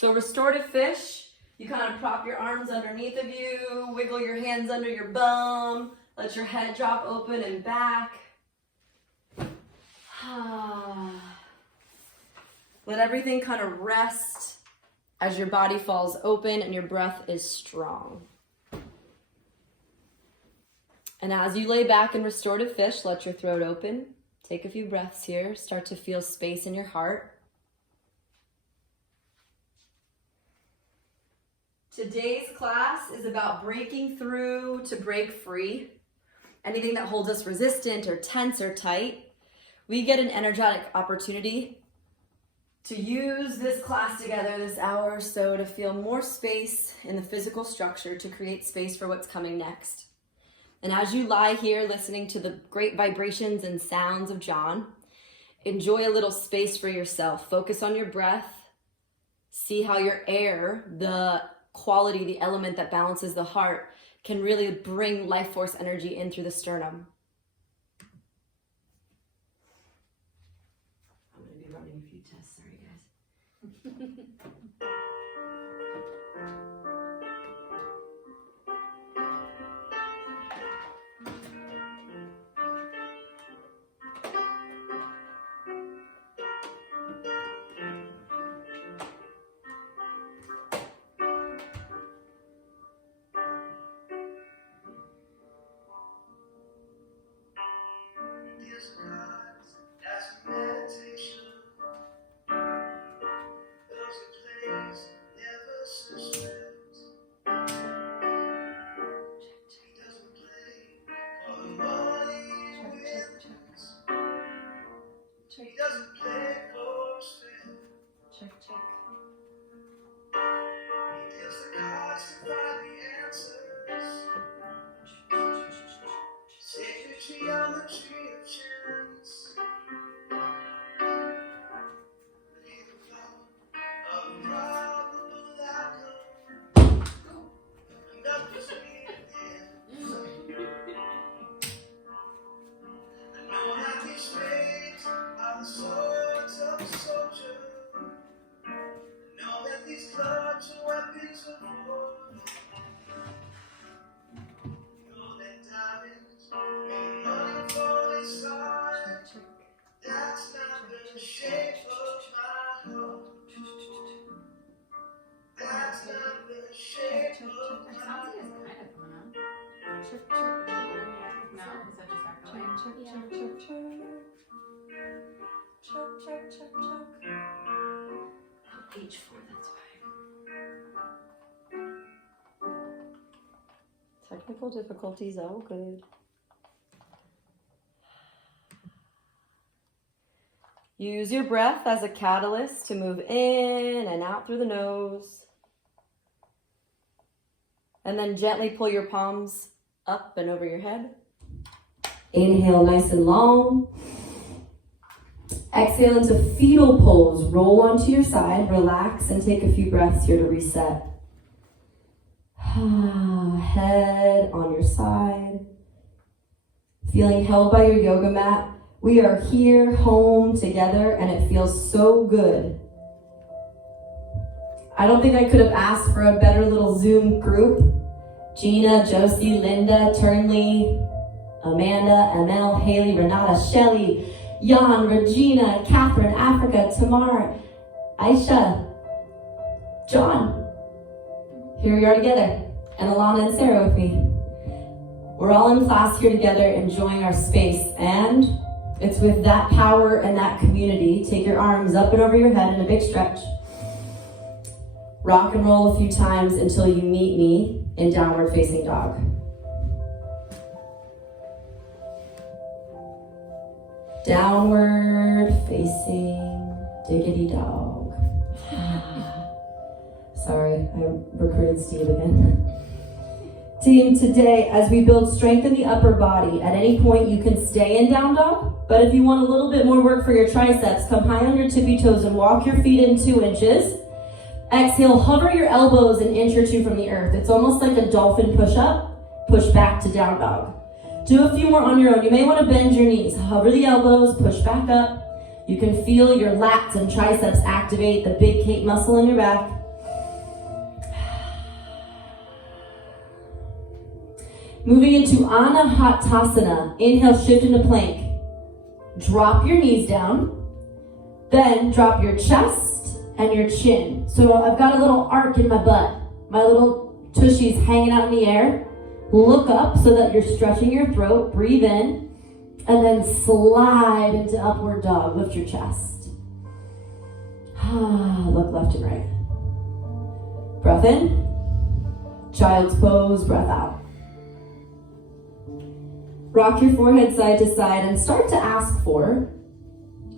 So restorative fish, you kind of prop your arms underneath of you, wiggle your hands under your bum, let your head drop open and back. Let everything kind of rest as your body falls open and your breath is strong. And as you lay back in restorative fish, let your throat open. Take a few breaths here. Start to feel space in your heart. Today's class is about breaking through to break free. Anything that holds us resistant or tense or tight, we get an energetic opportunity to use this class together, this hour or so, to feel more space in the physical structure to create space for what's coming next. And as you lie here listening to the great vibrations and sounds of John, enjoy a little space for yourself. Focus on your breath. See how your air, the quality, the element that balances the heart, can really bring life force energy in through the sternum. I'm going to be running a few tests, sorry guys. He doesn't play for spin. Check, check. He deals the cards to find the answers. Sacred tree on the tree of chance. But he's the flower of probable outcome. And nothing's needed. I know that these spades are the swords of a soldier. I know that these clubs are weapons of war. I know that diamonds mean money for his side. That's not the shape of my heart. That's not the shape of my heart. Check, check. No, is that just back away? Check, check, check, check. Check, check, check, check. Oh, H4, that's why. Technical difficulties, oh good. Use your breath as a catalyst to move in and out through the nose. And then gently pull your palms up and over your head. Inhale nice and long. Exhale into fetal pose. Roll onto your side, relax, and take a few breaths here to reset. Head on your side. Feeling held by your yoga mat. We are here, home, together, and it feels so good. I don't think I could have asked for a better little Zoom group. Gina, Josie, Linda, Turnley, Amanda, Emel, Haley, Renata, Shelly, Jan, Regina, Catherine, Africa, Tamar, Aisha, John. Here we are together, and Alana and Sarah with me. We're all in class here together, enjoying our space, and it's with that power and that community. Take your arms up and over your head in a big stretch. Rock and roll a few times until you meet me in downward facing dog. Downward facing diggity dog. Sorry, I recruited Steve again. Team, today, as we build strength in the upper body, at any point you can stay in down dog, but if you want a little bit more work for your triceps, come high on your tippy toes and walk your feet in 2 inches. Exhale, hover your elbows an inch or 2 from the earth. It's almost like a dolphin push-up, push back to down dog. Do a few more on your own. You may want to bend your knees. Hover the elbows, push back up. You can feel your lats and triceps activate the big cape muscle in your back. Moving into Anahatasana. Inhale, shift into plank. Drop your knees down. Then drop your chest and your chin. So I've got a little arc in my butt. My little tushy's hanging out in the air. Look up so that you're stretching your throat. Breathe in. And then slide into upward dog. Lift your chest. Look left and right. Breath in. Child's pose. Breath out. Rock your forehead side to side and start to ask for,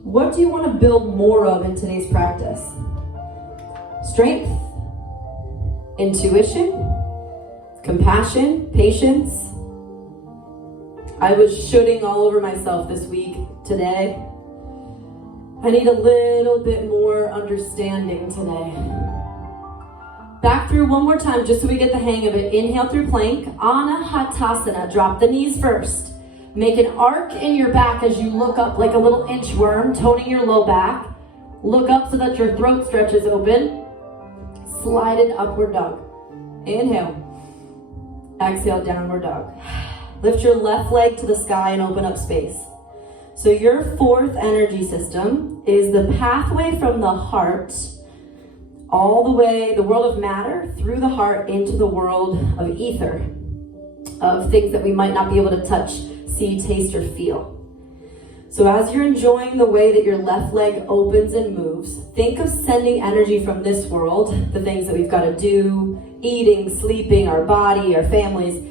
what do you want to build more of in today's practice? Strength, intuition, compassion, patience. I was shooting all over myself this week, today. I need a little bit more understanding today. Back through one more time, just so we get the hang of it. Inhale through plank, Anahatasana. Drop the knees first. Make an arc in your back as you look up like a little inchworm, toning your low back. Look up so that your throat stretches open. Slide in upward dog. Inhale. Exhale, downward dog. Lift your left leg to the sky and open up space. So your fourth energy system is the pathway from the heart all the way, the world of matter, through the heart into the world of ether, of things that we might not be able to touch, see, taste, or feel. So as you're enjoying the way that your left leg opens and moves, think of sending energy from this world, the things that we've got to do, eating, sleeping, our body, our families,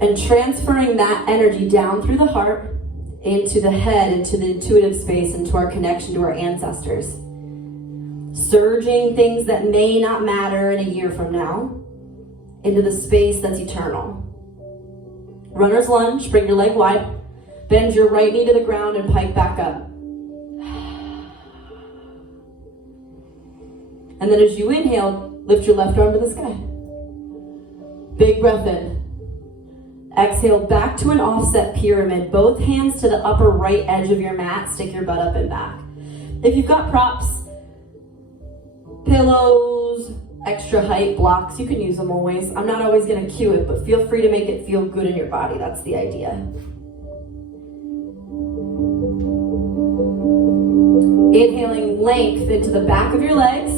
and transferring that energy down through the heart, into the head, into the intuitive space, into our connection to our ancestors. Surging things that may not matter in a year from now into the space that's eternal. Runner's lunge, bring your leg wide. Bend your right knee to the ground and pike back up. And then as you inhale, lift your left arm to the sky. Big breath in. Exhale back to an offset pyramid. Both hands to the upper right edge of your mat. Stick your butt up and back. If you've got props, pillows, extra height blocks, you can use them always. I'm not always going to cue it, but feel free to make it feel good in your body. That's the idea. Inhaling length into the back of your legs.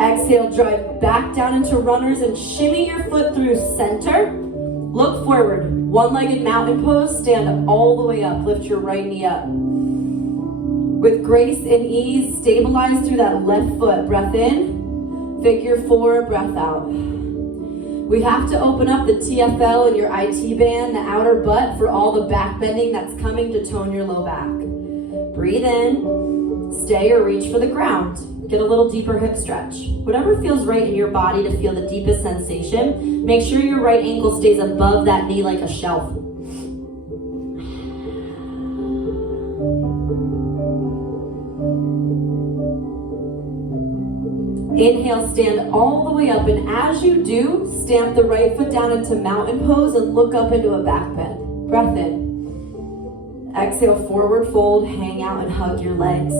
Exhale, drive back down into runners and shimmy your foot through center. Look forward. One-legged mountain pose. Stand all the way up. Lift your right knee up. With grace and ease, stabilize through that left foot. Breath in. Figure 4, breath out. We have to open up the TFL and your IT band, the outer butt, for all the back bending that's coming to tone your low back. Breathe in, stay or reach for the ground. Get a little deeper hip stretch. Whatever feels right in your body to feel the deepest sensation, make sure your right ankle stays above that knee like a shelf. Inhale, stand all the way up, and as you do, stamp the right foot down into mountain pose and look up into a back bend. Breath in. Exhale, forward fold, hang out and hug your legs.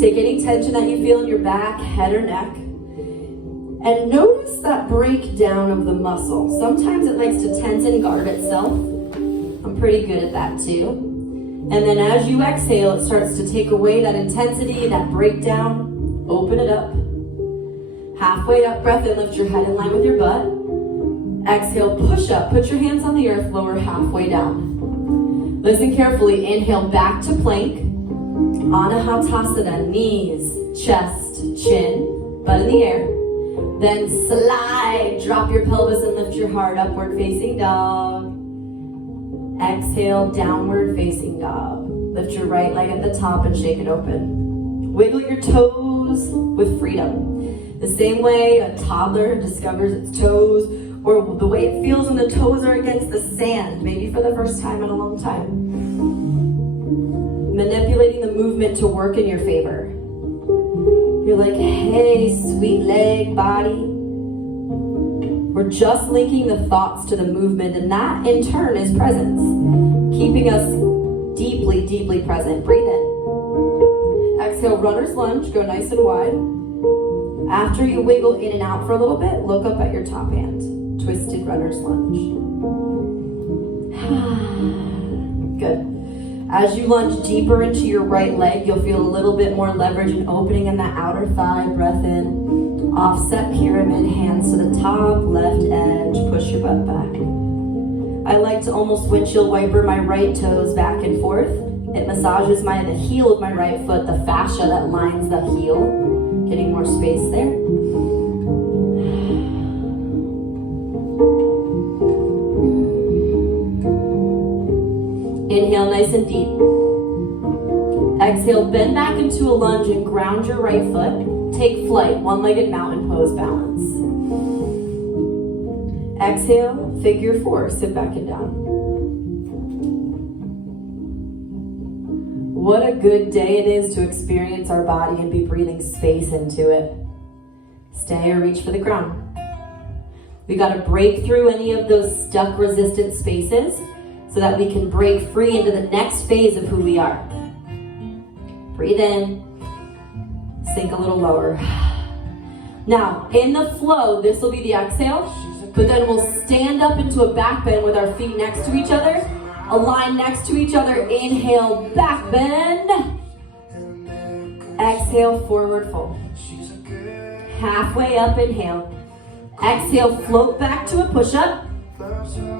Take any tension that you feel in your back, head or neck, and notice that breakdown of the muscle. Sometimes it likes to tense and guard itself. I'm pretty good at that too. And then as you exhale, it starts to take away that intensity, that breakdown. Open it up. Halfway up, breath in, lift your head in line with your butt. Exhale, push up. Put your hands on the earth, lower halfway down. Listen carefully. Inhale, back to plank. Anahatasana, knees, chest, chin, butt in the air. Then slide. Drop your pelvis and lift your heart. Upward facing dog. Exhale, downward facing dog. Lift your right leg at the top and shake it open. Wiggle your toes with freedom. The same way a toddler discovers its toes, or the way it feels when the toes are against the sand, maybe for the first time in a long time. Manipulating the movement to work in your favor. You're like, hey, sweet leg, body. We're just linking the thoughts to the movement, and that in turn is presence, keeping us deeply, deeply present. Breathe in. Exhale, runner's lunge, go nice and wide. After you wiggle in and out for a little bit, look up at your top hand. Twisted runner's lunge. Good. As you lunge deeper into your right leg, you'll feel a little bit more leverage and opening in that outer thigh. Breath in. Offset pyramid, hands to the top, left edge. Push your butt back. I like to almost windshield wiper my right toes back and forth. It massages the heel of my right foot, the fascia that lines the heel. Getting more space there. Inhale nice and deep. Exhale, bend back into a lunge and ground your right foot. Take flight, one-legged mountain pose balance. Exhale, figure four, sit back and down. What a good day it is to experience our body and be breathing space into it. Stay or reach for the ground. We got to break through any of those stuck resistant spaces so that we can break free into the next phase of who we are. Breathe in, sink a little lower. Now, in the flow, this will be the exhale, but then we'll stand up into a back bend with our feet next to each other, align next to each other. Inhale, back bend. Exhale, forward fold. Halfway up, inhale. Exhale, float back to a push-up.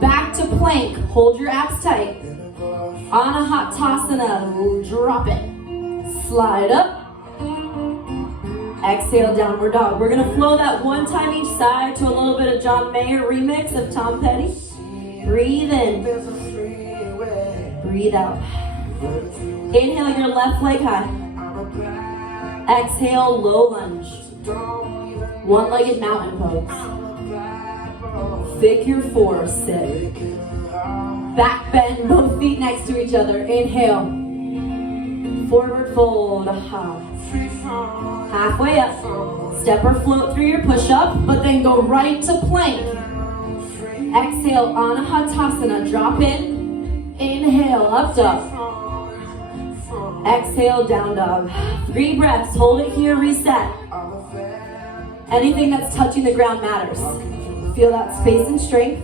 Back to plank, hold your abs tight. Anahatasana, drop it. Slide up. Exhale, downward dog. We're gonna flow that one time each side to a little bit of John Mayer remix of Tom Petty. Breathe in. Breathe out. Inhale your left leg high. Exhale, low lunge. One-legged mountain pose. Figure four, sit. Back bend, both feet next to each other. Inhale. Forward fold. Halfway up. Step or float through your push-up, but then go right to plank. Exhale, Anahatasana, drop in. Inhale, up dog. Exhale, down dog. 3 breaths, hold it here, reset. Anything that's touching the ground matters. Feel that space and strength.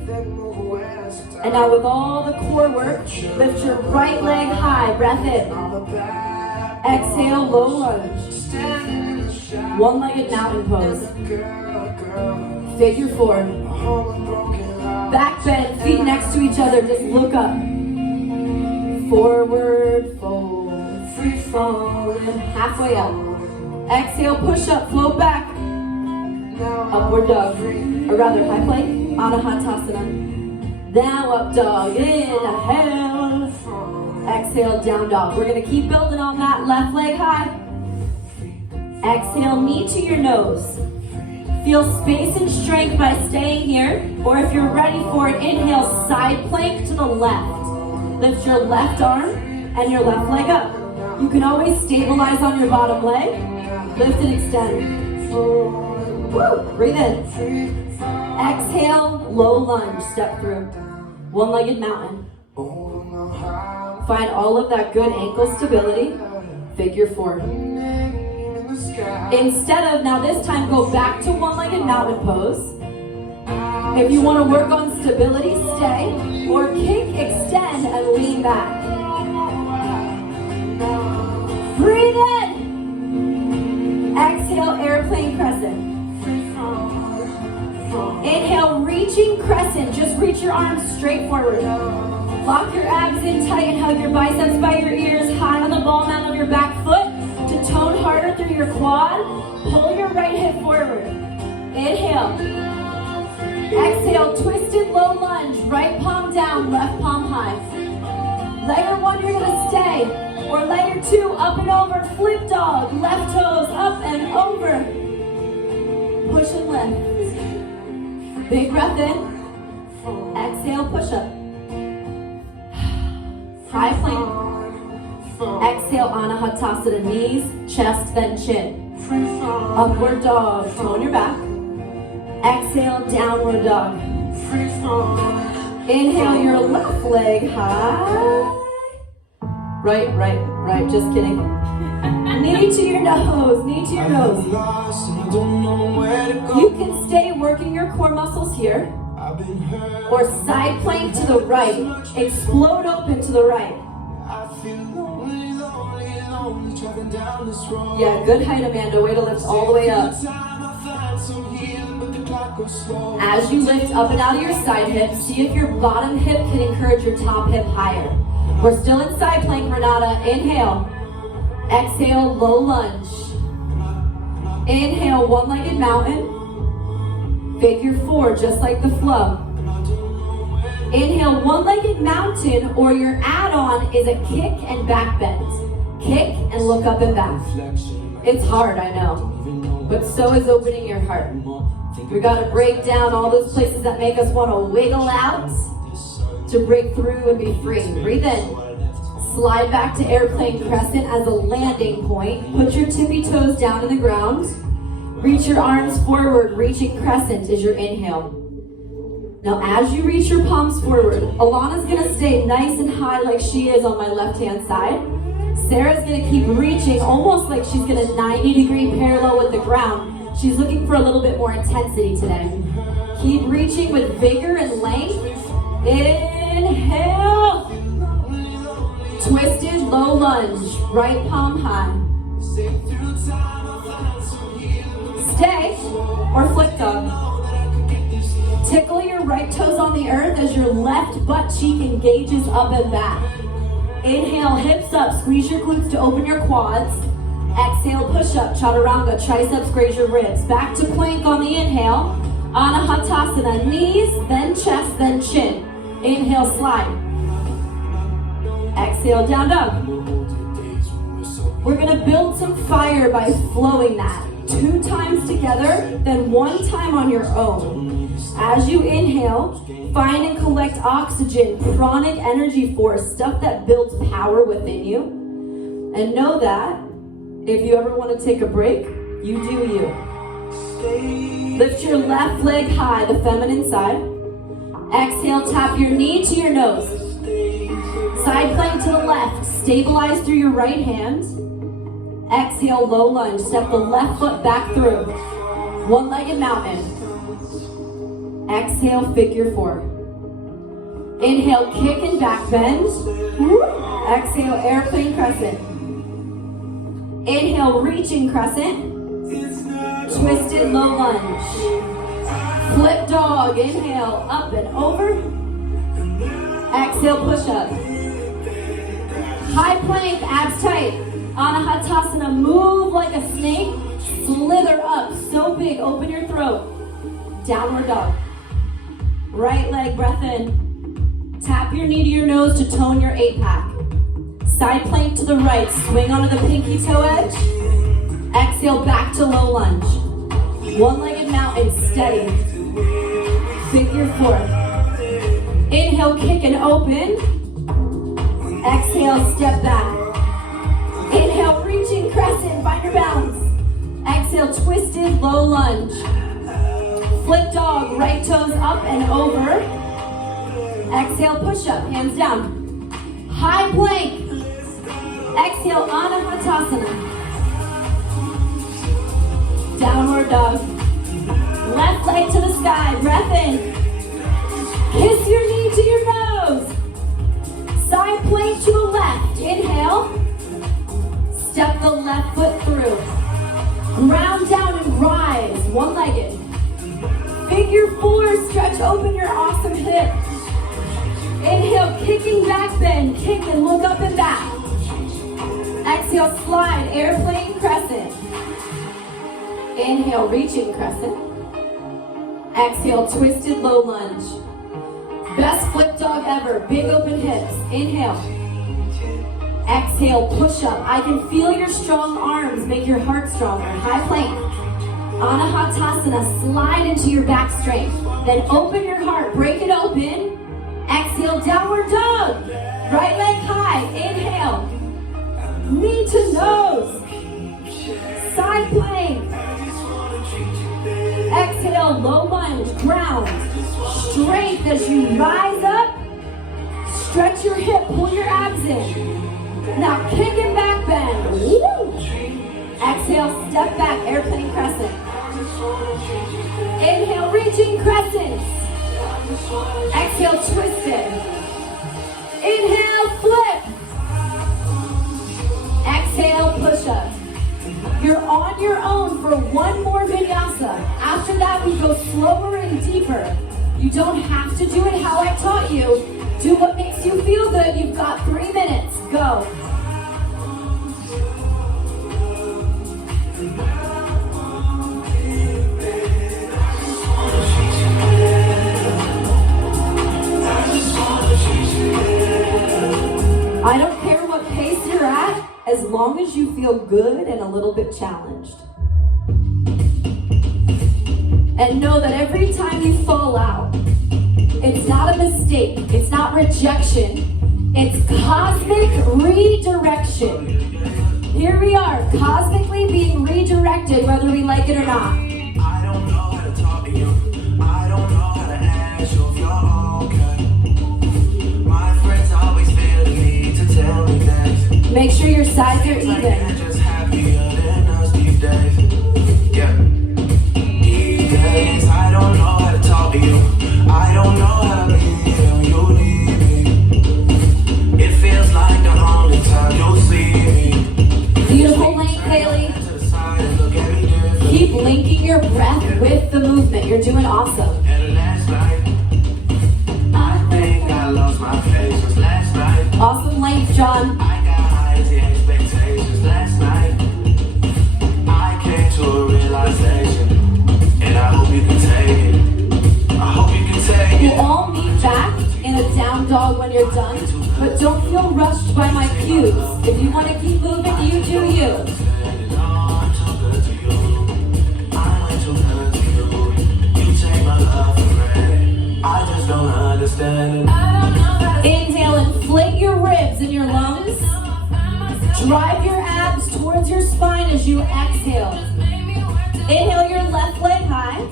And now with all the core work, lift your right leg high, breath in. Exhale, low lunge. One-legged mountain pose. Figure four. Back bend, feet next to each other, just look up. Forward fold. Free fold. Halfway up. Exhale, push up, float back. Upward dog. Or rather, high plank. Anahatasana. Now up dog. Inhale. Exhale, down dog. We're going to keep building on that left leg high. Exhale, knee to your nose. Feel space and strength by staying here. Or if you're ready for it, inhale, side plank to the left. Lift your left arm and your left leg up. You can always stabilize on your bottom leg. Lift and extend. Woo! Breathe in. Exhale, low lunge, step through. One-legged mountain. Find all of that good ankle stability. Figure four. Instead of, now this time, go back to one-legged mountain pose. If you want to work on stability, stay. Or kick, extend, and lean back. Breathe in. Exhale, airplane crescent. Inhale, reaching crescent. Just reach your arms straight forward. Lock your abs in tight and hug your biceps by your ears, high on the ball mount of your back foot to tone harder through your quad. Pull your right hip forward. Inhale. Exhale, twisted low lunge. Right palm down, left palm high. Layer one, you're gonna stay. Or layer two, up and over, flip dog. Left toes up and over. Push and lift. Big breath in. Exhale, push up. High plank. Exhale, Anahatasana, knees, chest, then chin. Upward dog, tone your back. Exhale, downward dog. Inhale your left leg high. Right, just kidding. knee to your nose, knee to your nose. You can stay working your core muscles here, or side plank to the right. Explode open to the right. Yeah, good height, Amanda. Way to lift all the way up. As you lift up and out of your side hip, see if your bottom hip can encourage your top hip higher. We're still in side plank, Renata. Inhale. Exhale, low lunge. Inhale, one-legged mountain. Figure 4, just like the flow. Inhale, one-legged mountain, or your add-on is a kick and back bend. Kick and look up and back. It's hard, I know, but so is opening your heart. We gotta break down all those places that make us want to wiggle out to break through and be free. Breathe in. Slide back to airplane crescent as a landing point. Put your tippy toes down in the ground. Reach your arms forward. Reaching crescent is your inhale. Now as you reach your palms forward, Alana's gonna stay nice and high like she is on my left-hand side. Sarah's gonna keep reaching almost like she's gonna 90-degree parallel with the ground. She's looking for a little bit more intensity today. Keep reaching with vigor and length. Inhale. Twisted low lunge, right palm high. Stay or flip dog. Tickle your right toes on the earth as your left butt cheek engages up and back. Inhale, hips up, squeeze your glutes to open your quads. Exhale, push up, chaturanga, triceps graze your ribs. Back to plank on the inhale. Anahatasana, knees, then chest, then chin. Inhale, slide. Exhale, down dog. We're gonna build some fire by flowing that. 2 times together, then 1 time on your own. As you inhale, find and collect oxygen, pranic energy force, stuff that builds power within you. And know that if you ever want to take a break, you do you. Lift your left leg high, the feminine side. Exhale, tap your knee to your nose. Side plank to the left, stabilize through your right hand. Exhale, low lunge, step the left foot back through. One-legged mountain. Exhale, figure 4. Inhale, kick and back bend. Exhale, airplane crescent. Inhale, reaching crescent. Twisted low lunge. Flip dog, inhale, up and over. Exhale, push up. High plank, abs tight. Anahatasana, move like a snake. Slither up, so big, open your throat. Downward dog. Right leg, breath in. Tap your knee to your nose to tone your 8-pack. Side plank to the right, swing onto the pinky toe edge. Exhale, back to low lunge. One-legged mountain, steady. Figure 4. Inhale, kick and open. Exhale, step back. Inhale, reaching crescent, find your balance. Exhale, twisted low lunge. Flip dog, right toes up and over. Exhale, push up, hands down. High plank. Exhale, Anahatasana. Downward dog. Left leg to the sky, breath in. Kiss your knee to your nose. Side plank to the left, inhale. Step the left foot through. Ground down and rise, one-legged. Figure 4, stretch open your awesome hip. Inhale, kicking back bend, kick and look up and back. Exhale, slide, airplane crescent. Inhale, reaching crescent. Exhale, twisted low lunge. Best flip dog ever, big open hips. Inhale. Exhale, push up. I can feel your strong arms make your heart stronger. High plank. Anahatasana, slide into your back strength. Then open your heart, break it open. Exhale, downward dog. Right leg high, inhale. Knee to nose. Side plank. Exhale, low lunge, ground. Strength as you rise up. Stretch your hip, pull your abs in. Now kick and back bend. Woo! step back, airplane crescent. Inhale, reaching crescent. Exhale, twisted. Inhale, flip. Exhale, push up. You're on your own for one more vinyasa. After that, we go slower and deeper. You don't have to do it how I taught you. Do what makes you feel good. You've got 3 minutes. Go. I don't care what pace you're at, as long as you feel good and a little bit challenged. And know that every time you fall out, it's not a mistake, it's not rejection, it's cosmic redirection. Here we are, cosmically being redirected, whether we like it or not. I don't know how to talk to you. I don't know how to ask you if you're okay. My friends always feel the need to tell me things. Make sure your sides are even. They're just happier than us these days. Yeah. These days, I don't know how to talk to you. I don't know how to be when you need me. It feels like the only time you'll see me. Beautiful length, Haley. To the side and look at me different. Keep linking your breath with the movement. You're doing awesome. And last night, I think I lost my patience last night. Awesome length, John. I got high as the expectations last night. I came to a realization, and I hope you can take it. I hope you can take it. We'll all meet back in a down dog when you're done, but don't feel rushed by my cues. If you want to keep moving, you do you. I'm too good to you. I'm too good to you. You take my love for granted. I just don't understand it. Inhale, inflate your ribs and your lungs. Drive your abs towards your spine as you exhale. Inhale your left leg high.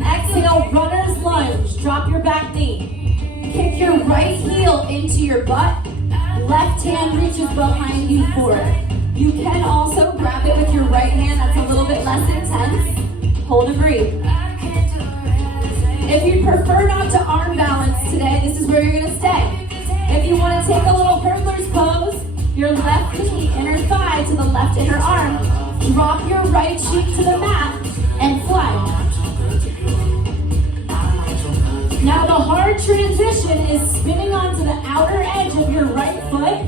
Exhale, runner's lunge. Drop your back knee. Kick your right heel into your butt. Left hand reaches behind you for it. You can also grab it with your right hand. That's a little bit less intense. Hold and breathe. If you prefer not to arm balance today, this is where you're going to stay. If you want to take a little hurdler's pose, your left knee, inner thigh to the left inner arm. Drop your right cheek to the mat and fly. Now the hard transition is spinning onto the outer edge of your right foot.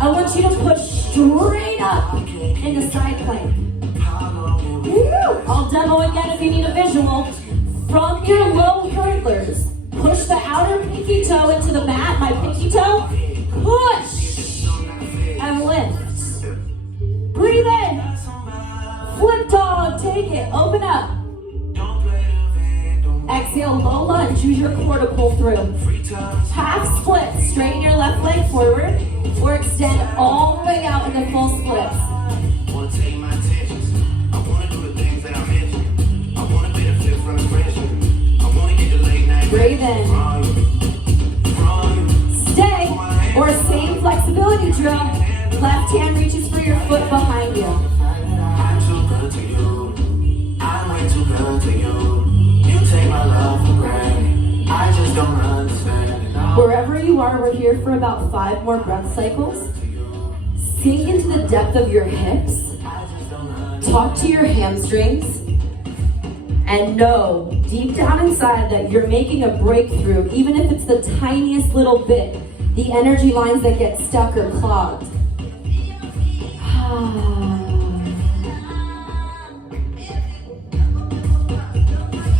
I want you to push straight up into side plank. Woo! I'll demo again if you need a visual. From your low hurdlers, push the outer pinky toe into the mat, my pinky toe. Push and lift. Breathe in. Flip dog, take it, open up. Exhale, low lunge, use your core to pull through. Half split, straighten your left leg forward, or extend all the way out into full splits. Breathe in. Stay, or same flexibility drill. Left hand reaches for your foot behind you. I'm too good to you. I'm way too good to you. You take my love for granted. I just don't understand it. Wherever you are, we're here for about 5 more breath cycles. Sink into the depth of your hips. Talk to your hamstrings. And know deep down inside that you're making a breakthrough, even if it's the tiniest little bit, the energy lines that get stuck or clogged.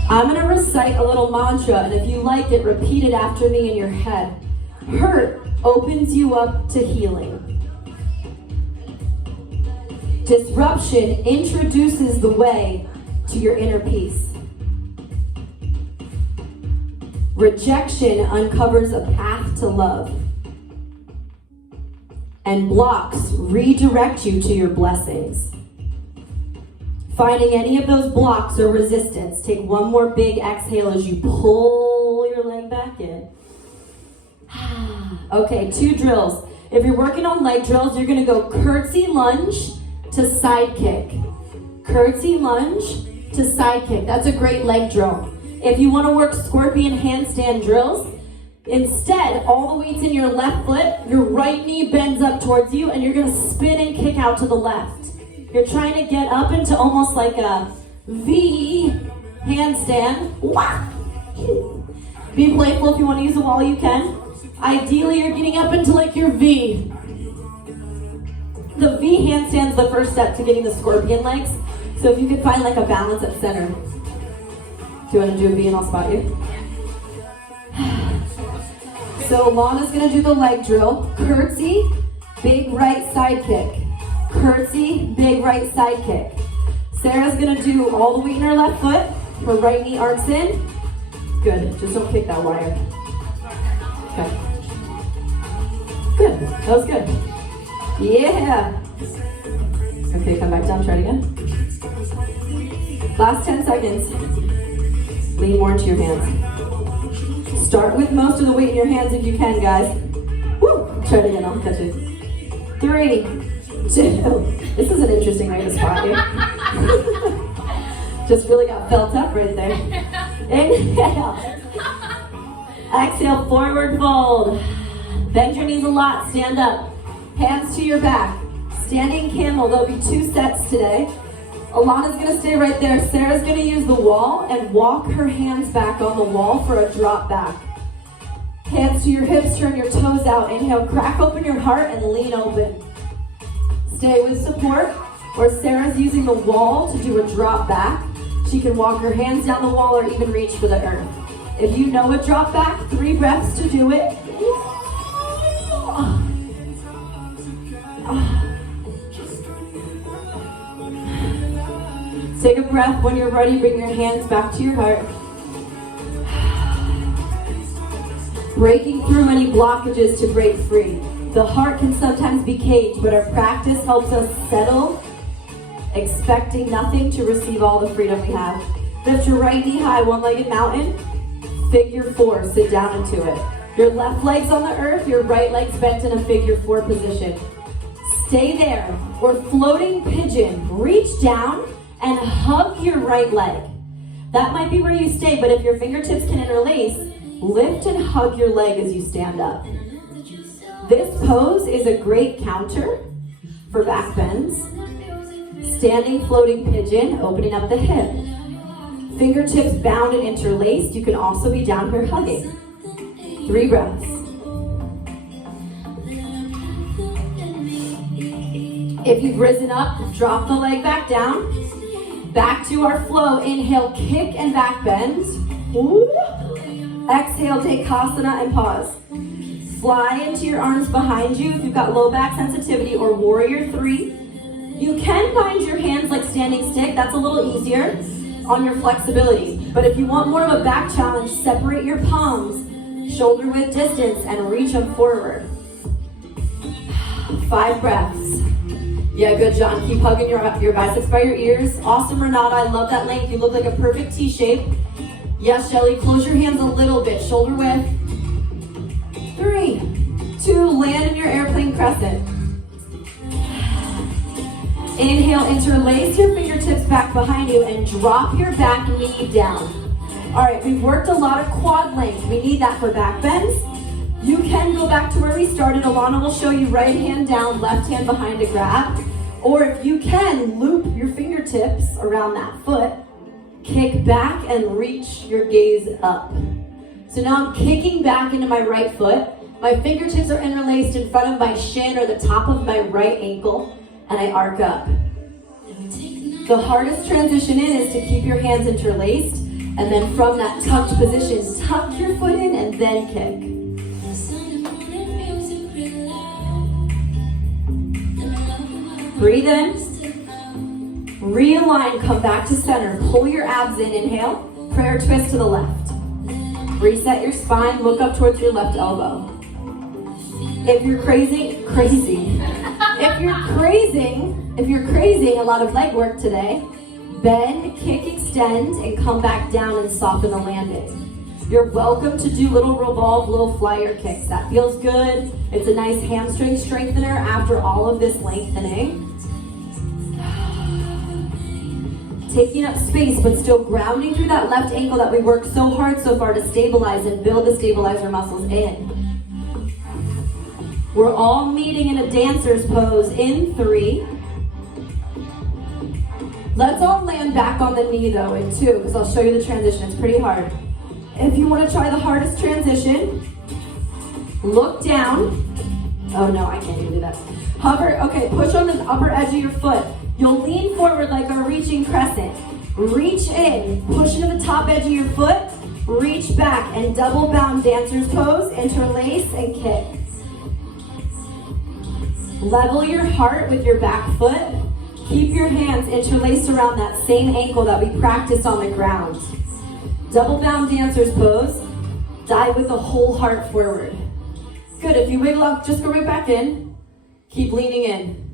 I'm gonna recite a little mantra, and if you like it, repeat it after me in your head. Hurt opens you up to healing. Disruption introduces the way to your inner peace. Rejection uncovers a path to love. And blocks redirect you to your blessings. Finding any of those blocks or resistance, take one more big exhale as you pull your leg back in. Okay, 2 drills. If you're working on leg drills, you're gonna go curtsy lunge, to side kick. Curtsy lunge to side kick. That's a great leg drill. If you want to work scorpion handstand drills, instead, all the weight's in your left foot, your right knee bends up towards you, and you're gonna spin and kick out to the left. You're trying to get up into almost like a V handstand. Be playful. If you want to use the wall, you can. Ideally, you're getting up into like your V. The V handstand's the first step to getting the scorpion legs. So if you could find like a balance at center. Do you want to do a V and I'll spot you? So Lana's gonna do the leg drill. Curtsy, big right side kick. Curtsy, big right side kick. Sarah's gonna do all the weight in her left foot. Her right knee arcs in. Good, just don't kick that wire. Okay. Good, that was good. Yeah. Okay, come back down, try it again. Last 10 seconds. Lean more into your hands. Start with most of the weight in your hands if you can, guys. Woo! Try it again, I'll catch it. 3, 2. This is an interesting way to spot you. Just really got felt up right there. Inhale. Exhale, forward fold. Bend your knees a lot, stand up. Hands to your back. Standing camel, there'll be 2 sets today. Alana's gonna stay right there. Sarah's gonna use the wall and walk her hands back on the wall for a drop back. Hands to your hips, turn your toes out. Inhale, crack open your heart and lean open. Stay with support, or Sarah's using the wall to do a drop back. She can walk her hands down the wall or even reach for the earth. If you know a drop back, 3 breaths to do it. Take a breath. When you're ready, bring your hands back to your heart. Breaking through any blockages to break free. The heart can sometimes be caged, but our practice helps us settle, expecting nothing to receive all the freedom we have. Lift your right knee high, one-legged mountain. Figure 4, sit down into it. Your left leg's on the earth, your right leg's bent in a figure 4 position. Stay there, or floating pigeon. Reach down and hug your right leg. That might be where you stay, but if your fingertips can interlace, lift and hug your leg as you stand up. This pose is a great counter for back bends. Standing floating pigeon, opening up the hip. Fingertips bound and interlaced. You can also be down here hugging. 3 breaths. If you've risen up, drop the leg back down. Back to our flow. Inhale, kick and back bend. Ooh. Exhale, take Kasana and pause. Fly into your arms behind you if you've got low back sensitivity, or warrior 3. You can find your hands like standing stick. That's a little easier on your flexibility. But if you want more of a back challenge, separate your palms, shoulder width distance, and reach them forward. 5 breaths. Yeah, good, John. Keep hugging your biceps by your ears. Awesome, Renata. I love that length. You look like a perfect T shape. Yes, Shelly. Close your hands a little bit. Shoulder width. 3, 2, land in your airplane crescent. Inhale, interlace your fingertips back behind you and drop your back knee down. All right, we've worked a lot of quad length. We need that for back bends. You can go back to where we started. Alana will show you right hand down, left hand behind to grab. Or if you can, loop your fingertips around that foot, kick back and reach your gaze up. So now I'm kicking back into my right foot. My fingertips are interlaced in front of my shin or the top of my right ankle, and I arc up. The hardest transition is to keep your hands interlaced, and then from that tucked position, tuck your foot in and then kick. Breathe in, realign, come back to center, pull your abs in, inhale, prayer twist to the left. Reset your spine, look up towards your left elbow. If you're crazing a lot of leg work today, bend, kick, extend, and come back down and soften the landing. You're welcome to do little revolve, little flyer kicks. That feels good. It's a nice hamstring strengthener after all of this lengthening. taking up space, but still grounding through that left ankle that we worked so hard so far to stabilize and build the stabilizer muscles in. We're all meeting in a dancer's pose in 3. Let's all land back on the knee though in 2, because I'll show you the transition. It's pretty hard. If you want to try the hardest transition, look down. Oh no, I can't even do that. Hover, okay, push on the upper edge of your foot. You'll lean forward like a reaching crescent. Reach in, push into the top edge of your foot, reach back, and double bound dancer's pose, interlace and kick. Level your heart with your back foot. Keep your hands interlaced around that same ankle that we practiced on the ground. Double bound dancer's pose. Dive with the whole heart forward. Good, if you wiggle up, just go right back in. Keep leaning in.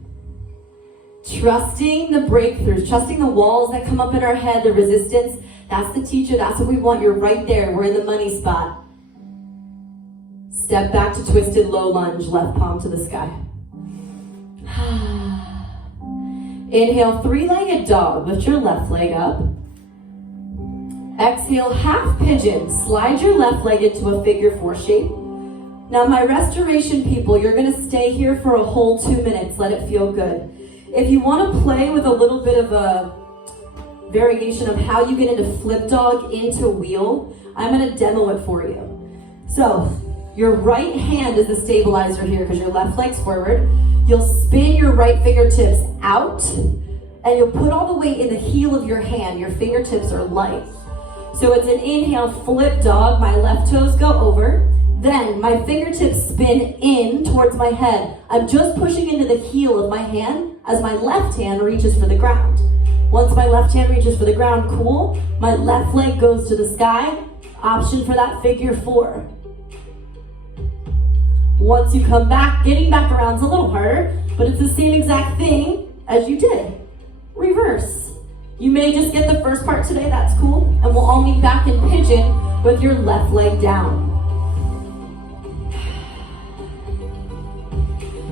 Trusting the breakthroughs, trusting the walls that come up in our head, the resistance. That's the teacher, that's what we want. You're right there, we're in the money spot. Step back to twisted low lunge, left palm to the sky. Inhale, 3-legged dog. Lift your left leg up. Exhale, half pigeon. Slide your left leg into a figure 4 shape. Now my restoration people, you're gonna stay here for a whole 2 minutes. Let it feel good. If you wanna play with a little bit of a variation of how you get into flip dog into wheel, I'm gonna demo it for you. So, your right hand is the stabilizer here because your left leg's forward. You'll spin your right fingertips out, and you'll put all the weight in the heel of your hand. Your fingertips are light. So it's an inhale, flip dog. My left toes go over. Then my fingertips spin in towards my head. I'm just pushing into the heel of my hand as my left hand reaches for the ground. Once my left hand reaches for the ground, cool. My left leg goes to the sky. Option for that figure 4. Once you come back, getting back around is a little harder, but it's the same exact thing as you did. Reverse. You may just get the first part today, that's cool, and we'll all meet back in pigeon with your left leg down.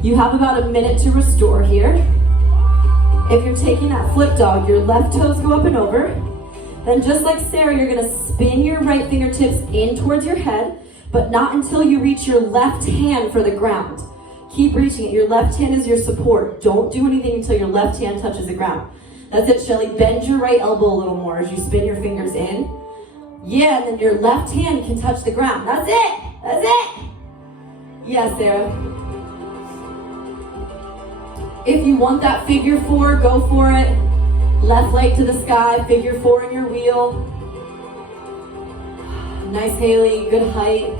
You have about a minute to restore here. If you're taking that flip dog, your left toes go up and over. Then just like Sarah, you're gonna spin your right fingertips in towards your head, but not until you reach your left hand for the ground. Keep reaching it. Your left hand is your support. Don't do anything until your left hand touches the ground. That's it, Shelly. Bend your right elbow a little more as you spin your fingers in. Yeah, and then your left hand can touch the ground. That's it. That's it. Yeah, Sarah. If you want that figure 4, go for it. Left leg to the sky, figure 4 in your wheel. Nice, Haley, good height.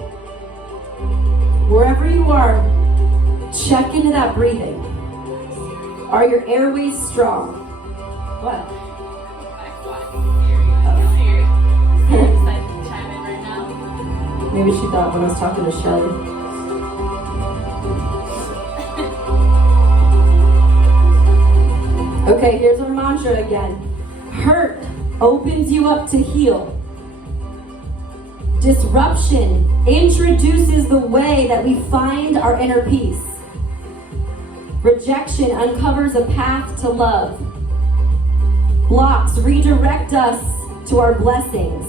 Wherever you are, check into that breathing. Are your airways strong? What? Maybe she thought when I was talking to Shelly. Okay, here's our mantra again. Hurt opens you up to heal. Disruption introduces the way that we find our inner peace. Rejection uncovers a path to love. Blocks redirect us to our blessings.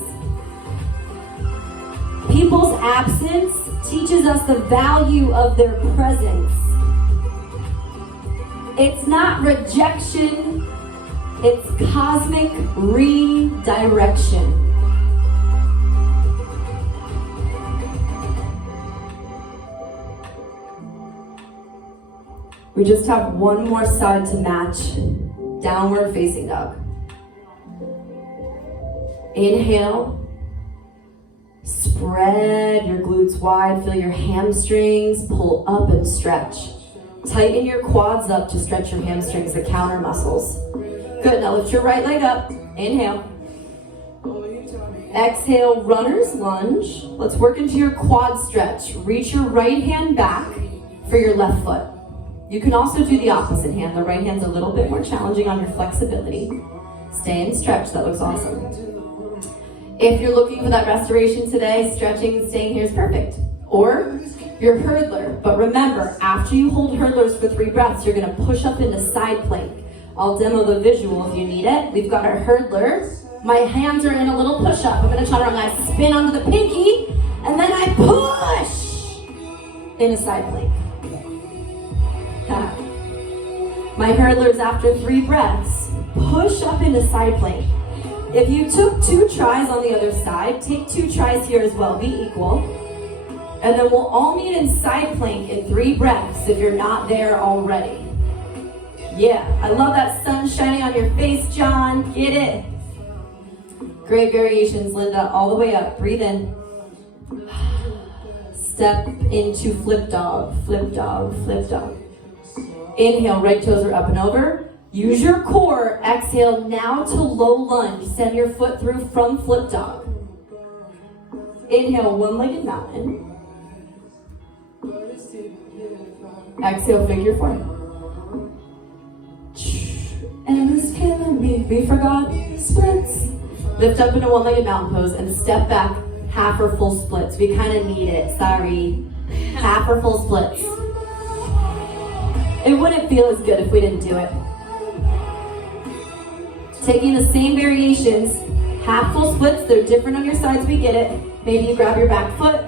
People's absence teaches us the value of their presence. It's not rejection, it's cosmic redirection. We just have one more side to match. Downward facing dog. Inhale. Spread your glutes wide. Feel your hamstrings pull up and stretch. Tighten your quads up to stretch your hamstrings, the counter muscles. Good, now lift your right leg up. Inhale. Exhale, runner's lunge. Let's work into your quad stretch. Reach your right hand back for your left foot. You can also do the opposite hand. The right hand's a little bit more challenging on your flexibility. Stay and stretch, that looks awesome. If you're looking for that restoration today, stretching and staying here is perfect. Or you're hurdler, but remember, after you hold hurdlers for 3 breaths, you're gonna push up into side plank. I'll demo the visual if you need it. We've got our hurdler. My hands are in a little push-up. I'm gonna chaturanga. I spin onto the pinky, and then I push in a side plank. My hurdler's after 3 breaths. Push up into side plank. If you took 2 tries on the other side, take 2 tries here as well, be equal. And then we'll all meet in side plank in 3 breaths if you're not there already. Yeah, I love that sun shining on your face, John. Get it. Great variations, Linda. All the way up. Breathe in. Step into flip dog, flip dog, flip dog. Inhale, right toes are up and over. Use your core. Exhale now to low lunge. Send your foot through from flip dog. Inhale, one-legged mountain. Exhale, figure 4. And it's killing me. We forgot splits. Lift up into one-legged mountain pose and step back half or full splits. We kind of need it. Sorry. Half or full splits. It wouldn't feel as good if we didn't do it. Taking the same variations, half full splits, they're different on your sides, we get it. Maybe you grab your back foot.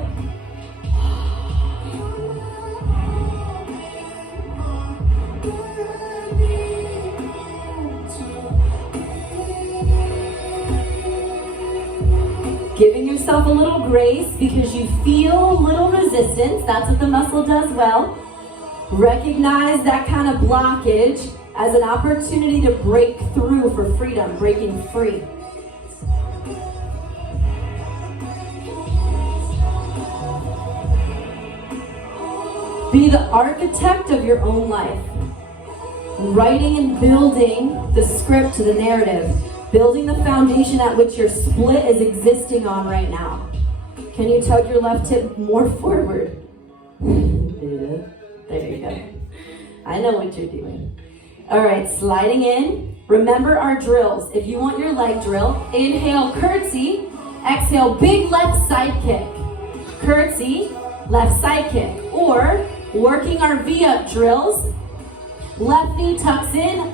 Giving yourself a little grace because you feel a little resistance. That's what the muscle does well. Recognize that kind of blockage as an opportunity to break through for freedom, breaking free. Be the architect of your own life. Writing and building the script to the narrative. Building the foundation at which your split is existing on right now. Can you tug your left hip more forward? There you go. I know what you're doing. All right, sliding in. Remember our drills. If you want your leg drill, inhale, curtsy. Exhale, big left side kick. Curtsy, left side kick. Or working our V-up drills. Left knee tucks in.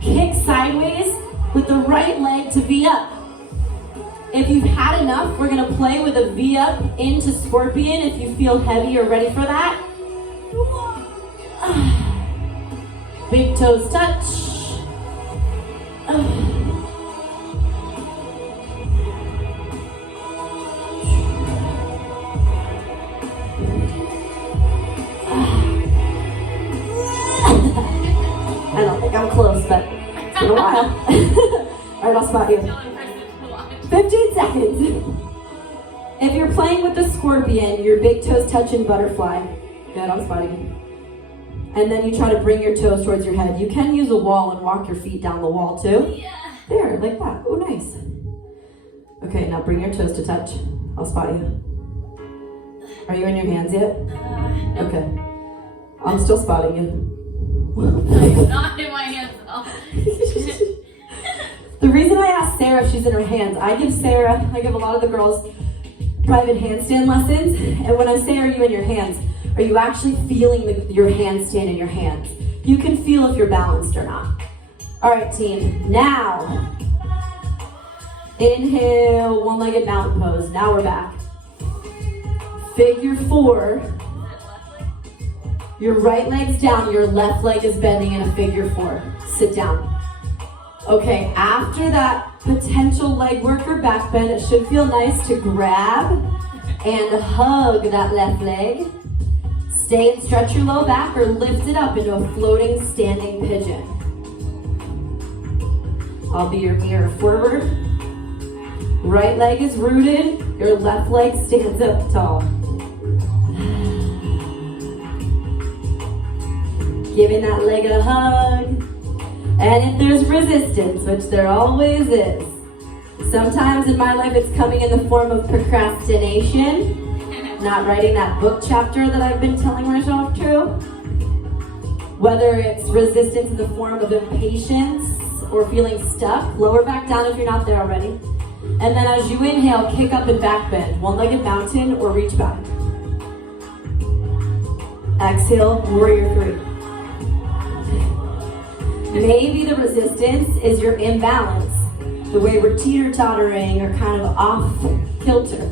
Kick sideways with the right leg to V-up. If you've had enough, we're gonna play with a V-up into scorpion if you feel heavy or ready for that. Big toes touch. I don't think I'm close, but it's been a while. All right, I'll spot you. 15 seconds. If you're playing with the scorpion, your big toes touch in butterfly. Good, I'm spotting you. And then you try to bring your toes towards your head. You can use a wall and walk your feet down the wall too. Yeah. There, like that. Oh, nice. Okay, now bring your toes to touch. I'll spot you. Are you in your hands yet? No. Okay. I'm still spotting you. I'm not in my hands at all. The reason I asked Sarah if she's in her hands, I give a lot of the girls private handstand lessons, and when I say, are you in your hands, are you actually feeling your handstand in your hands? You can feel if you're balanced or not. All right, team, now, inhale, one-legged mountain pose. Now we're back. Figure 4. Your right leg's down, your left leg is bending in a figure 4. Sit down. Okay, after that potential leg work or back bend, it should feel nice to grab and hug that left leg. Stay and stretch your low back or lift it up into a floating standing pigeon. I'll be your mirror forward. Right leg is rooted, your left leg stands up tall. Giving that leg a hug. And if there's resistance, which there always is, sometimes in my life it's coming in the form of procrastination, not writing that book chapter that I've been telling myself to. Whether it's resistance in the form of impatience or feeling stuck, lower back down if you're not there already. And then as you inhale, kick up and back bend, one-legged mountain or reach back. Exhale, warrior 3. Maybe the resistance is your imbalance, the way we're teeter-tottering or kind of off kilter.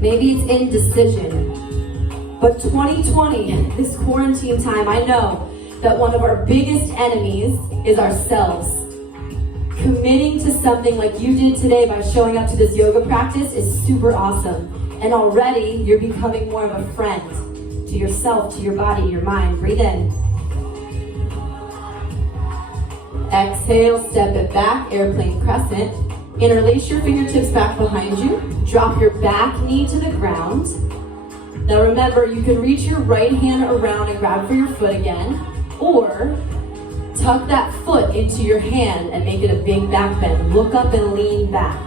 Maybe it's indecision. But 2020, this quarantine time, I know that one of our biggest enemies is ourselves. Committing to something like you did today by showing up to this yoga practice is super awesome. And already you're becoming more of a friend to yourself, to your body, your mind. Breathe in. Exhale, step it back, airplane crescent. Interlace your fingertips back behind you. Drop your back knee to the ground. Now remember, you can reach your right hand around and grab for your foot again, or tuck that foot into your hand and make it a big back bend. Look up and lean back.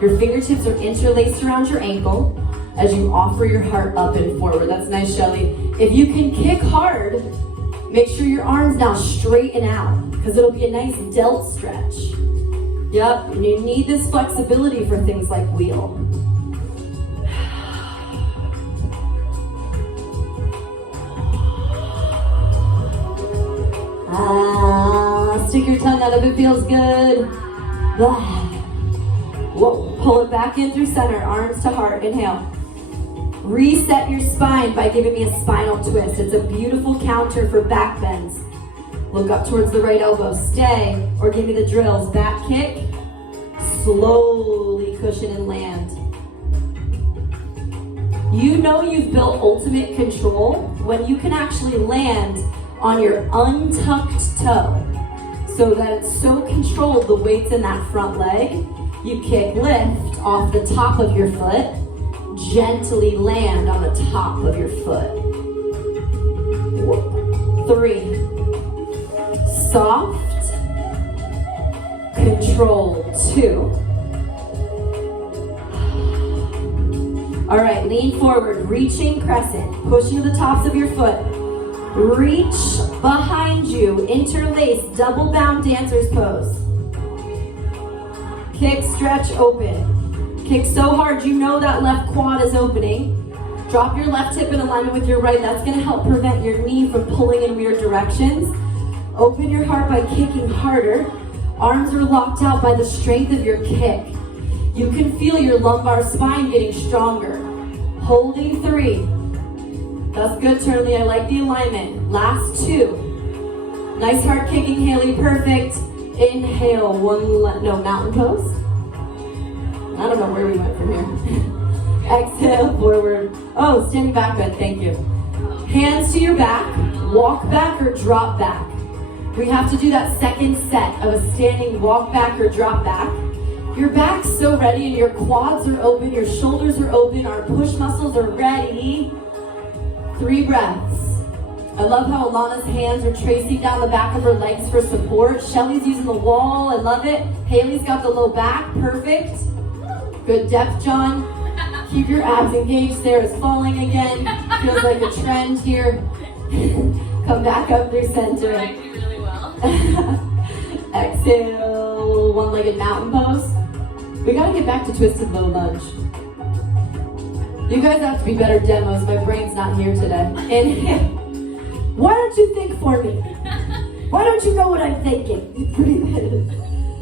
Your fingertips are interlaced around your ankle as you offer your heart up and forward. That's nice, Shelly. If you can kick hard, make sure your arms now straighten out, because it'll be a nice delt stretch. Yep, and you need this flexibility for things like wheel. Stick your tongue out if it feels good. Whoa, pull it back in through center, arms to heart, inhale. Reset your spine by giving me a spinal twist. It's a beautiful counter for back bends. Look up towards the right elbow, stay, or give me the drills. Back kick, slowly cushion and land. You know you've built ultimate control when you can actually land on your untucked toe, so that it's so controlled, the weight's in that front leg. You kick lift off the top of your foot, gently land on the top of your foot. 3. Soft, control. 2. All right, lean forward, reaching crescent, pushing to the tops of your foot. Reach behind you, interlace, double bound dancer's pose. Kick, stretch, open. Kick so hard you know that left quad is opening. Drop your left hip in alignment with your right. That's gonna help prevent your knee from pulling in weird directions. Open your heart by kicking harder. Arms are locked out by the strength of your kick. You can feel your lumbar spine getting stronger. Holding 3. That's good, Turley. I like the alignment. Last 2. Nice heart kicking, Haley. Perfect. Inhale. Mountain pose. I don't know where we went from here. Exhale, forward. Oh, standing back bend. Thank you. Hands to your back. Walk back or drop back. We have to do that second set of a standing walk back or drop back. Your back's so ready and your quads are open, your shoulders are open, our push muscles are ready. 3 breaths. I love how Alana's hands are tracing down the back of her legs for support. Shelly's using the wall, I love it. Haley's got the low back, perfect. Good depth, John. Keep your abs engaged. Sarah's falling again. Feels like a trend here. Come back up through center. I do really well. Exhale, one-legged mountain pose. We gotta get back to twisted low lunge. You guys have to be better demos. My brain's not here today. Inhale. Why don't you think for me? Why don't you know what I'm thinking? Breathe in.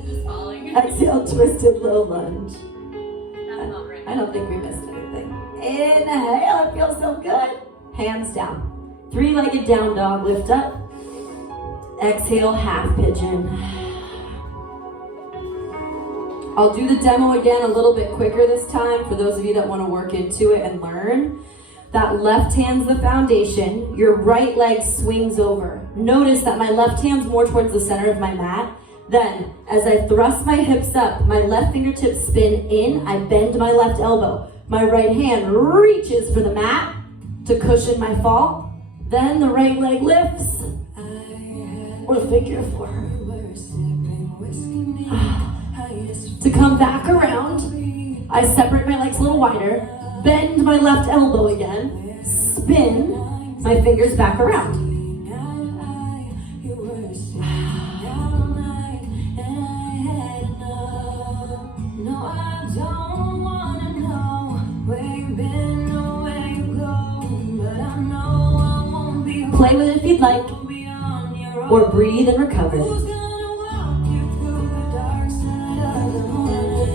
Just falling. Exhale, twisted low lunge. That's not right. I don't think we missed anything. Inhale, it feels so good. Hands down. 3-legged down dog, lift up. Exhale, half pigeon. I'll do the demo again a little bit quicker this time for those of you that want to work into it and learn. That left hand's the foundation. Your right leg swings over. Notice that my left hand's more towards the center of my mat. Then, as I thrust my hips up, my left fingertips spin in, I bend my left elbow. My right hand reaches for the mat to cushion my fall. Then the right leg lifts, or figure 4. To come back around, I separate my legs a little wider, bend my left elbow again, spin my fingers back around. Play with it if you'd like. or breathe and recover. Who's gonna walk you through the dark side of the morning?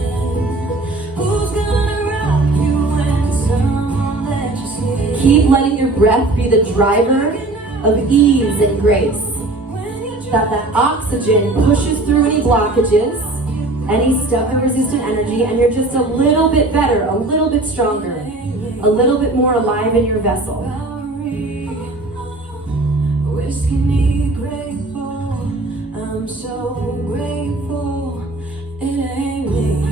Who's gonna rock you when someone let you sleep? Keep letting your breath be the driver of ease and grace. That oxygen pushes through any blockages, any stuck or resistant energy, and you're just a little bit better, a little bit stronger, a little bit more alive in your vessel. Whiskey me grateful, I'm so grateful, it ain't me.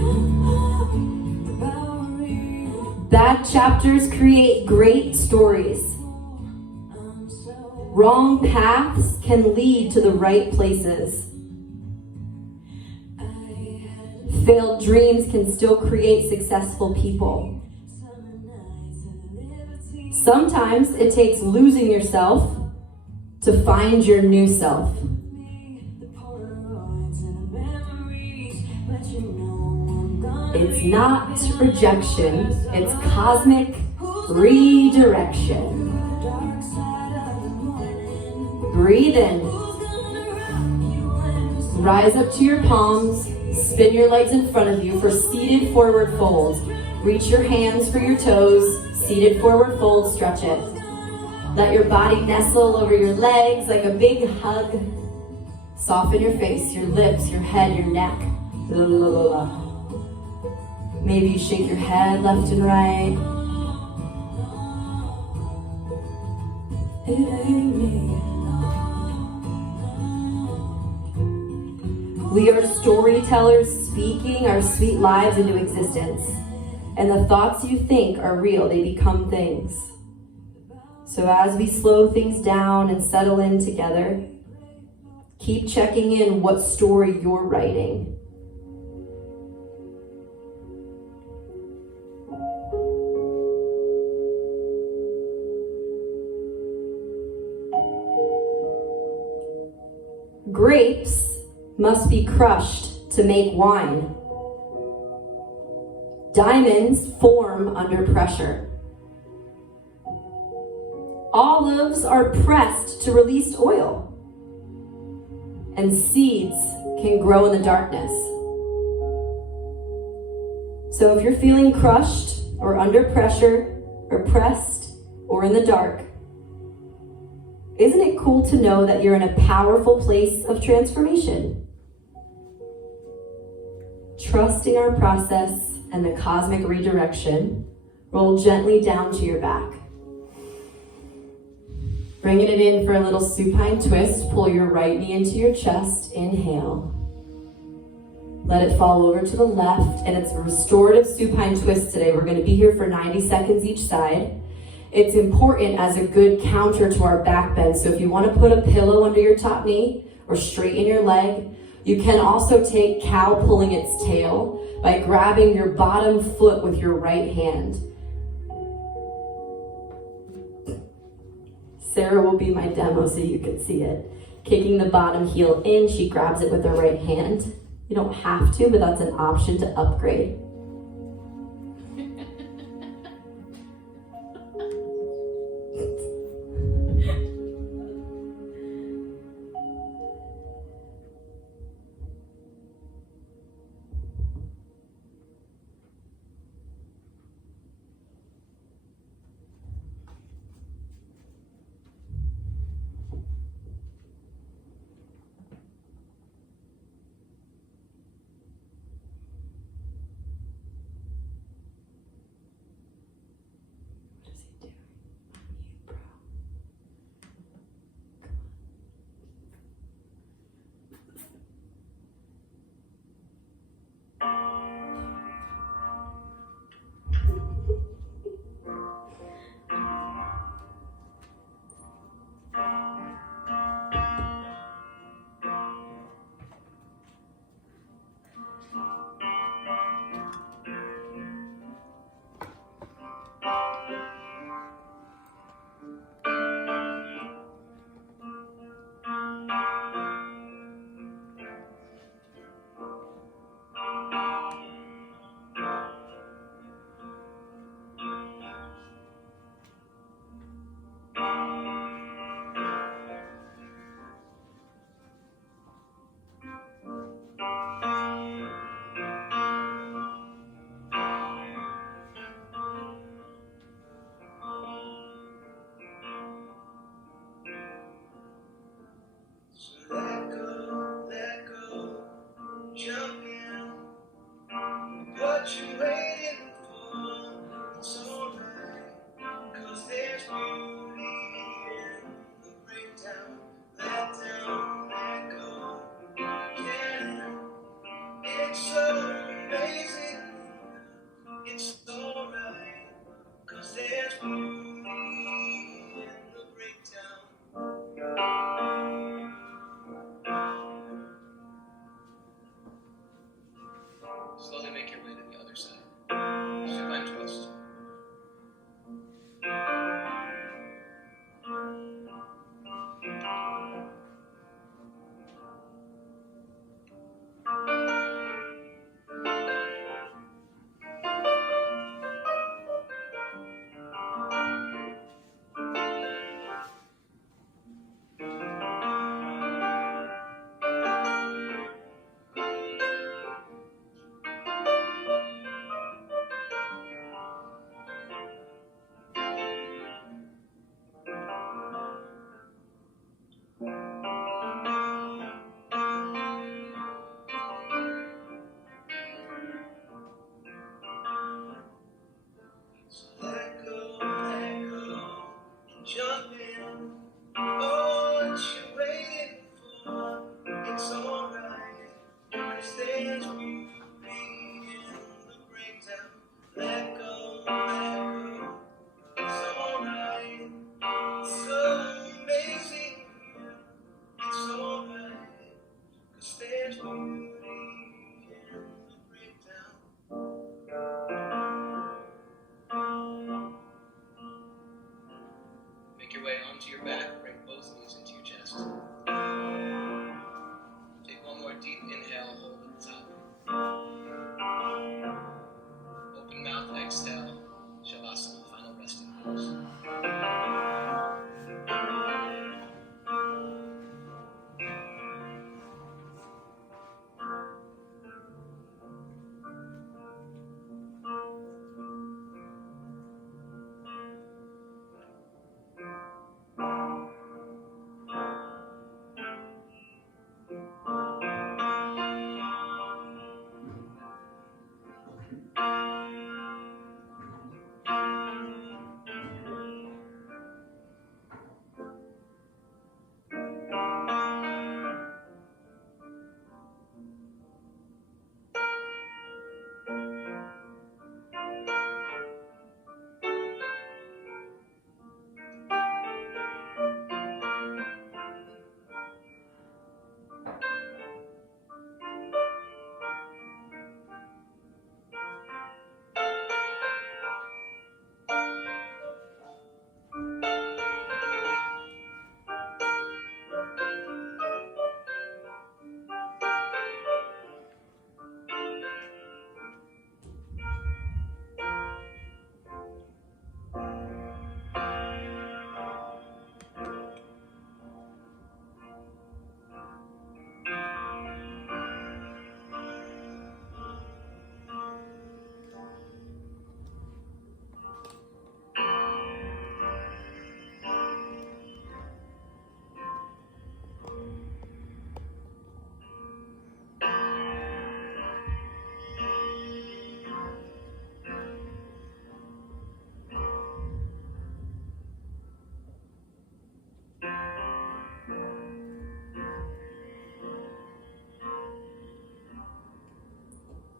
Bad chapters create great stories. Wrong paths can lead to the right places. Failed dreams can still create successful people. Sometimes it takes losing yourself to find your new self. It's not rejection, it's cosmic redirection. Breathe in. Rise up to your palms. Spin your legs in front of you for seated forward fold. Reach your hands for your toes. Seated forward fold, stretch it. Let your body nestle over your legs like a big hug. Soften your face, your lips, your head, your neck. Maybe you shake your head left and right. It ain't me. We are storytellers speaking our sweet lives into existence. And the thoughts you think are real, they become things. So as we slow things down and settle in together, keep checking in what story you're writing. Grapes must be crushed to make wine. Diamonds form under pressure. Olives are pressed to release oil. And seeds can grow in the darkness. So if you're feeling crushed or under pressure or pressed or in the dark, isn't it cool to know that you're in a powerful place of transformation? Trusting our process and the cosmic redirection, roll gently down to your back. Bringing it in for a little supine twist, pull your right knee into your chest, inhale. Let it fall over to the left, and it's a restorative supine twist today. We're gonna be here for 90 seconds each side. It's important as a good counter to our back bend. So if you want to put a pillow under your top knee or straighten your leg, you can also take cow pulling its tail by grabbing your bottom foot with your right hand. Sarah will be my demo so you can see it. Kicking the bottom heel in, she grabs it with her right hand. You don't have to, but that's an option to upgrade. there's beauty in the breakdown. Make your way onto your back, bring both knees into your chest. Take one more deep inhale, hold at the top. Open mouth, exhale, Shavasana, final resting pose.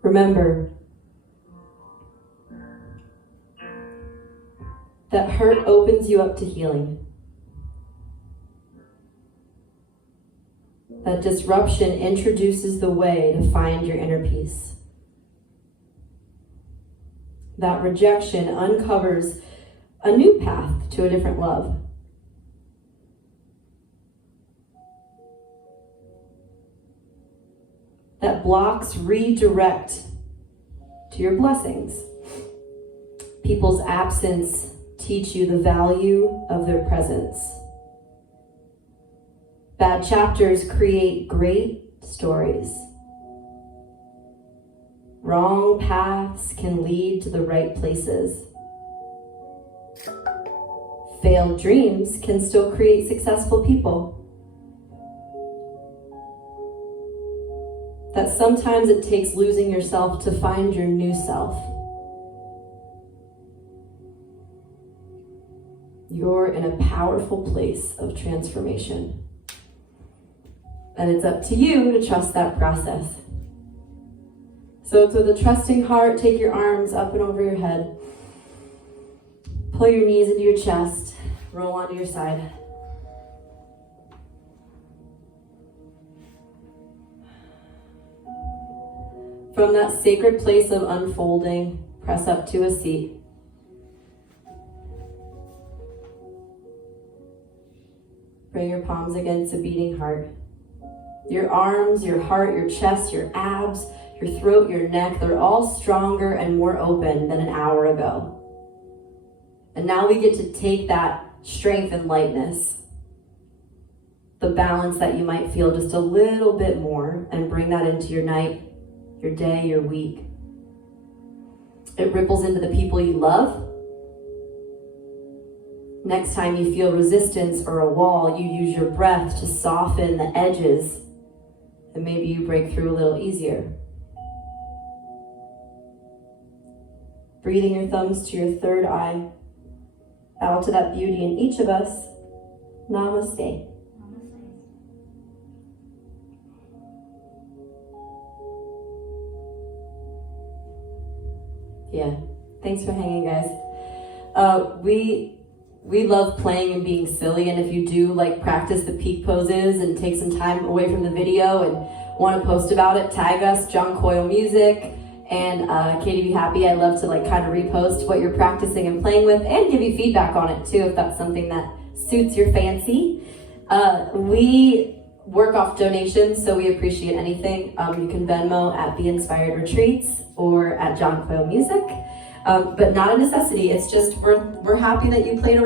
Remember that hurt opens you up to healing. That disruption introduces the way to find your inner peace. That rejection uncovers a new path to a different love. That blocks redirect to your blessings. People's absence teach you the value of their presence. Bad chapters create great stories. Wrong paths can lead to the right places. Failed dreams can still create successful people. That sometimes it takes losing yourself to find your new self. You're in a powerful place of transformation. And it's up to you to trust that process. So with a trusting heart, take your arms up and over your head. Pull your knees into your chest. Roll onto your side. From that sacred place of unfolding, press up to a seat. Bring your palms against a beating heart. Your arms, your heart, your chest, your abs, your throat, your neck, they're all stronger and more open than an hour ago. And now we get to take that strength and lightness, the balance that you might feel just a little bit more, and bring that into your night, your day, your week. It ripples into the people you love. Next time you feel resistance or a wall, you use your breath to soften the edges, and maybe you break through a little easier. Breathing your thumbs to your third eye. Bow to that beauty in each of us. Namaste. Yeah, thanks for hanging, guys. We love playing and being silly, and if you do, like, practice the peak poses and take some time away from the video and want to post about it, tag us, 𝐿𝐴𝐬 Music and Katie Be Happy. I love to like kind of repost what you're practicing and playing with and give you feedback on it too if that's something that suits your fancy. We work off donations, so we appreciate anything. You can Venmo at Be Inspired Retreats or at 𝐿𝐴𝐬 Music, but not a necessity. It's just we're happy that you played around.